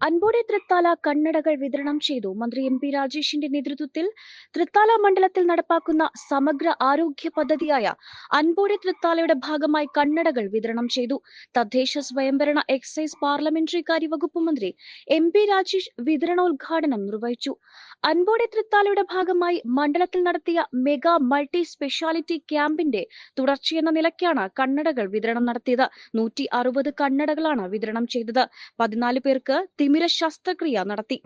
അൻപോടെ തൃത്താല കണ്ണടകൾ വിതരണം ചെയ്തു മന്ത്രി എം പി രാജേഷിന്റെ നേതൃത്വത്തിൽ തൃത്താല മണ്ഡലത്തിൽ നടപ്പാക്കുന്ന സമഗ്ര ആരോഗ്യ പദ്ധതിയായ അൻപോടെ തൃത്താലയുടെ ഭാഗമായി കണ്ണടകൾ വിതരണം ചെയ്തു. തദ്ദേശ സ്വയംഭരണ എക്സൈസ് പാർലമെന്ററി കാര്യ വകുപ്പ് മന്ത്രി എം പി രാജേഷ് വിതരണോദ്ഘാടനം നിർവഹിച്ചു. അൻപോടെ തൃത്താലയുടെ ഭാഗമായി മണ്ഡലത്തിൽ നടത്തിയ മെഗാ മൾട്ടി സ്പെഷ്യാലിറ്റി ക്യാമ്പിന്റെ തുടർച്ചയെന്ന നിലയ്ക്കാണ് കണ്ണടകൾ വിതരണം നടത്തിയത്. നൂറ്റി അറുപത് കണ്ണടകളാണ് വിതരണം ചെയ്തത്. പതിനാല് പേർക്ക് തിമിര ശസ്ത്രക്രിയ നടത്തി.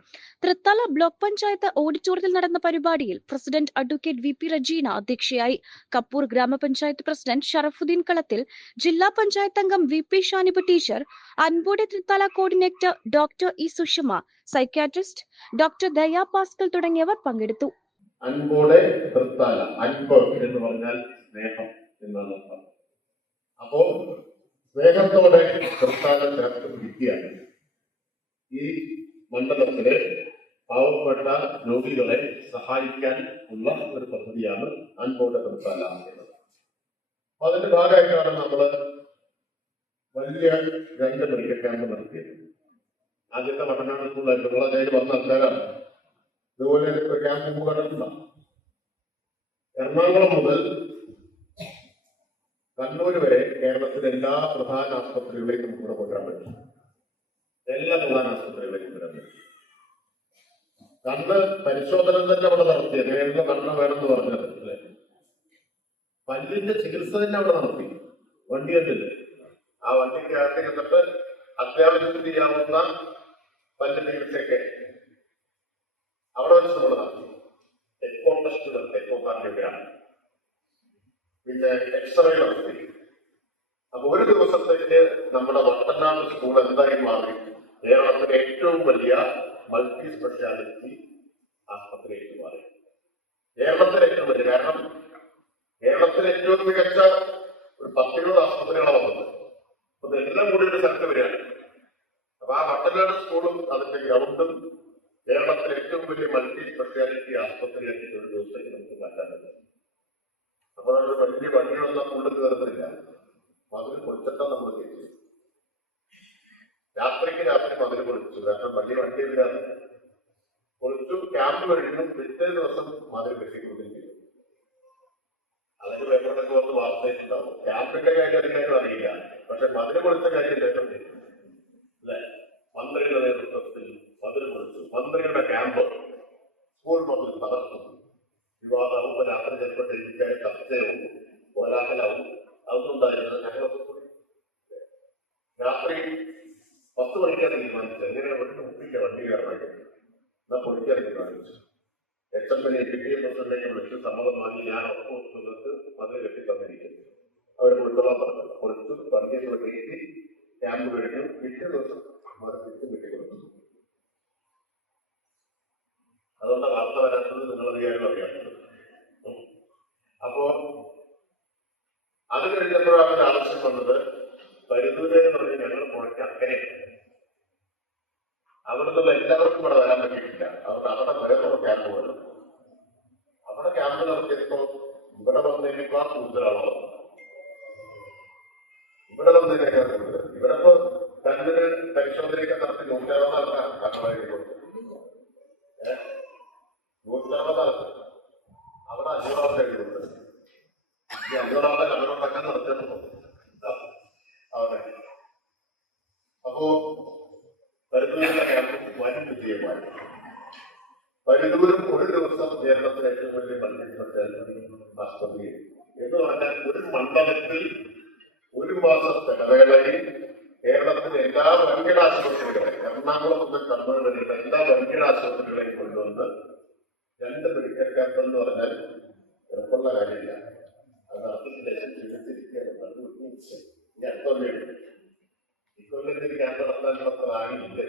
തൃത്തല ബ്ലോക്ക് പഞ്ചായത്ത് ഓഡിറ്റോറിയത്തിൽ നടന്ന പരിപാടിയിൽ president advocate V P Rajeena അധ്യക്ഷയായി. കപ്പൂർ ഗ്രാമപഞ്ചായത്ത് പ്രസിഡന്റ് ഷറഫുദ്ദീൻ കളത്തിൽ ജില്ലാ പഞ്ചായത്ത് അംഗം V P Shanib teacher അൻപോടെ Thrithala coordinator doctor E Sushama psychiatrist doctor Daya Pascal തുടങ്ങിയവർ പങ്കെടുത്തു. അൻപോടെ തൃത്താല അൻപ് എന്ന് പറഞ്ഞാൽ സ്നേഹം എന്നാണ് അർത്ഥം. അപ്പോ സ്നേഹത്തോടെ ഈ മണ്ഡലത്തിലെ പാവപ്പെട്ട രോഗികളെ സഹായിക്കാൻ ഉള്ള ഒരു പദ്ധതിയാണ് അൻപോടെ തൃത്താല എന്നത് അപ്പൊ അതിന്റെ ഭാഗമായിട്ടാണ് നമ്മൾ വലിയ രണ്ട് മെഡിക്കൽ ക്യാമ്പ് നടത്തിയത് ആദ്യത്തെ സ്കൂളായിരുന്നു നിങ്ങളെ കയ്യിൽ വന്ന ആൾക്കാരാണ്. ഇതുപോലെ ഒരു ക്യാമ്പ് മുമ്പ് എറണാകുളം മുതൽ കണ്ണൂർ വരെ കേരളത്തിലെ എല്ലാ പ്രധാന ആസ്പത്രികളിലേക്കും നമുക്ക് പോകാൻ പറ്റും. എല്ലാ പ്രധാന ആശുപത്രികളിലേക്കും പറ്റും കണ്ണ് പരിശോധന തന്നെ അവിടെ നടത്തി. എങ്ങനെയുള്ള കണ്ണ് വേണമെന്ന് പറഞ്ഞത് അല്ലെ? പല്ലിന്റെ ചികിത്സ തന്നെ അവിടെ നടത്തി. വണ്ടി കണ്ടില്ലേ ആ വണ്ടിക്ക് അകത്ത് എന്നിട്ട് അത്യാവശ്യത്തിന് ചെയ്യാവുന്ന പല്ല് ചികിത്സയൊക്കെ അവിടെ വെച്ച് നമ്മൾ നടത്തി. എക്കോ ടെസ്റ്റ് നടത്തി എക്കോ കാർഡിയോഗ്രാം. പിന്നെ എക്സ്റേ നടത്തി. അപ്പൊ ഒരു ദിവസത്തേക്ക് നമ്മുടെ വട്ടനാട് സ്കൂൾ എന്തായി മാറി? കേരളത്തിലെ ഏറ്റവും വലിയ മൾട്ടി സ്പെഷ്യാലിറ്റി ആസ്പത്രിയായിട്ട് മാറി കേരളത്തിലെ ഏറ്റവും വലിയ കാരണം കേരളത്തിലെ ഏറ്റവും മികച്ച ഒരു പത്തിരുപത് ആസ്പത്രികളാണ് വന്നത്. അപ്പൊ ഇതെല്ലാം കൂടി ഒരു സ്ഥലത്ത് വരികയാണ് അപ്പൊ ആ വട്ടനാട് സ്കൂളും അതിന്റെ ഗ്രൗണ്ടും കേരളത്തിലെ ഏറ്റവും വലിയ മൾട്ടി സ്പെഷ്യാലിറ്റി ആസ്പത്രിയാക്കി ഒരു ദിവസത്തേക്ക് നമുക്ക് മാറ്റാൻ പറ്റും. അപ്പോൾ വലിയ വണ്ടികളൊന്നും ഉള്ളിൽ കയറുന്നില്ല മതിൽ പൊളിച്ചിട്ടാ നമ്മൾ കയറ്റി രാത്രിക്ക് രാത്രി മതിൽ പൊളിച്ചു. കാരണം വലിയ വണ്ടിയില്ല. പൊളിച്ചു ക്യാമ്പ് കഴിഞ്ഞു. പിറ്റേ ദിവസം മതിൽ കെട്ടിക്കൊടുക്കുകയും ചെയ്തു. അതിന് പേപ്പറിനൊക്കെ വന്ന് വാർത്തയിട്ടുണ്ടാവും ക്യാമ്പിന്റെ കാര്യം അധികം അറിയില്ല. പക്ഷെ മതിൽ പൊളിച്ച കാര്യം എല്ലാവരും ചെയ്തു അല്ലെ മന്ത്രിയുടെ നേതൃത്വത്തിൽ മതിൽ പൊളിച്ചു മന്ത്രിയുടെ ക്യാമ്പ് സ്കൂൾ മതിൽ തകർത്തു വിവാദവും രാത്രി ചിലപ്പോൾ ടെലിക്കാരെ ചർച്ചയാവും കോലാഹലാവും അതൊന്നും ഉണ്ടായിരുന്നത് ഞങ്ങളൊക്കെ കൂടി രാത്രി പത്ത് മണിക്കാണ് തീരുമാനിച്ചത് എങ്ങനെ വീട്ടിൽ മുപ്പിക്ക വണ്ടി കയറണമായിട്ട് എന്നാ കാണിച്ചു എച്ച് എമ്മിനെ പി ടി എം പ്രസിഡന്റിനെ വിളിച്ച് സമ്മതം വാങ്ങി ഞാൻ മതിൽ കെട്ടി തന്നിരിക്കുന്നു അവർ കൊടുത്തോളാൻ പറഞ്ഞു. കൊടുത്ത് വണ്ടിയെ കയറ്റി ക്യാമ്പ് കഴിഞ്ഞു പിറ്റേ ദിവസം മരത്തിച്ച് കെട്ടിക്കൊടുത്തു അതുകൊണ്ട് വാർത്ത വരാത്തത് നിങ്ങൾ അറിയാനും അറിയാത്തത്. അപ്പോ അത് കഴിഞ്ഞപ്പോഴാണ് ഒരു ആവശ്യം വന്നത് പരുന്നൂര് എന്ന് പറഞ്ഞ് ഞങ്ങൾ പുറത്ത് അക്കരെ അവിടെ നിന്നുള്ള എല്ലാവർക്കും ഇവിടെ വരാൻ പറ്റിയിട്ടില്ല വന്നതിനേക്കാൾ കൂടുതൽ ഇവിടെ ഇപ്പോ കണ്ണിന് പരിശോധനയൊക്കെ നടത്തി നൂറ്ററുപത് ആൾക്കാർ കണ്ണുമായി ഏഹ് നൂറ്ററുപതാണ് അവിടെ അഞ്ഞൂറാമത്തെ എഴുതുന്നത് ഈ അഞ്ഞൂറാമത്തെ കണ്ണുകൊണ്ടൊക്കെ നടത്തുന്നു അവിടെ. അപ്പോ പരുന്നൂരിലെ ക്യാമ്പ് വൻ വിജയമായി. പരുന്നൂരും ഒരു ദിവസം കേരളത്തിലെ ഏറ്റവും വലിയ മത്സരത്തിൽ ആസ്പത്രി എന്ന് പറഞ്ഞാൽ ഒരു മണ്ഡലത്തിൽ ഇടവേളയിൽ കേരളത്തിലെ എല്ലാ വൻകിട ആശുപത്രികളെയും എറണാകുളം മുതൽ കണ്ണൂർ വരെയുള്ള എല്ലാ വൻകിട ആശുപത്രികളെയും കൊണ്ടുവന്ന് രണ്ട് മെഡിക്കൽ ക്യാമ്പ് എന്ന് പറഞ്ഞാൽ എളുപ്പമുള്ള കാര്യമില്ല. അത് നടത്തിയ ശേഷം ചികിത്സിക്കുകയാണ് അത് വിട്ടുവീഴ്ച. ഇനി അടുത്ത കൊല്ലം ഇക്കൊല്ലത്തിൽ ക്യാമ്പ് നടത്താനുള്ള അത്ര ആകില്ല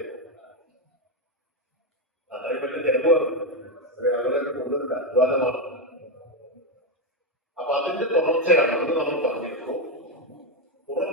അതായത് വലിയ ചെലവാണ് ആളുകളൊക്കെ കൊണ്ടുവരുന്ന അധ്വാനമാണ്. അപ്പൊ അതിന്റെ തുടർച്ചയാണ്. അത് നമ്മൾ